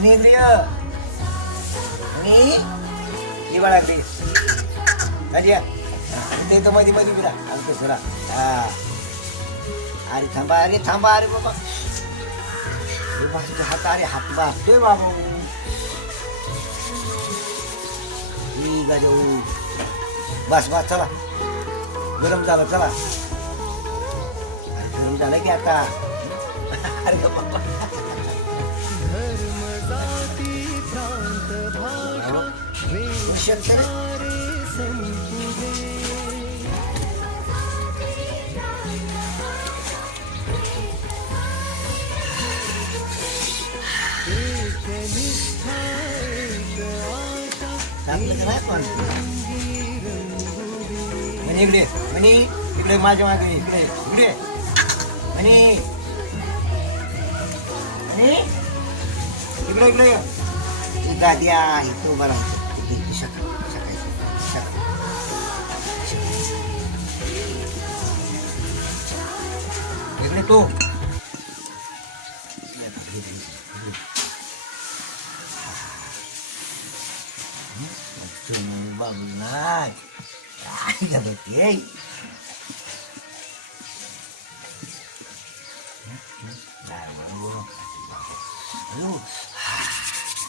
Mani dia. Mani. Di mana dia? Tadi ya. Itu maju bila. Aku sudah. Hari tambah hari bapak. Bapak itu hari hamba. Dewa mau. Ini jauh. Bas salah. Geram salah. Geram lagi आता. Hari bapak. Mani, iकडे माझ्या मागे इकडे मनी इकडे दाद्या itu barang itu saka इकडे तो bagus naik ya betul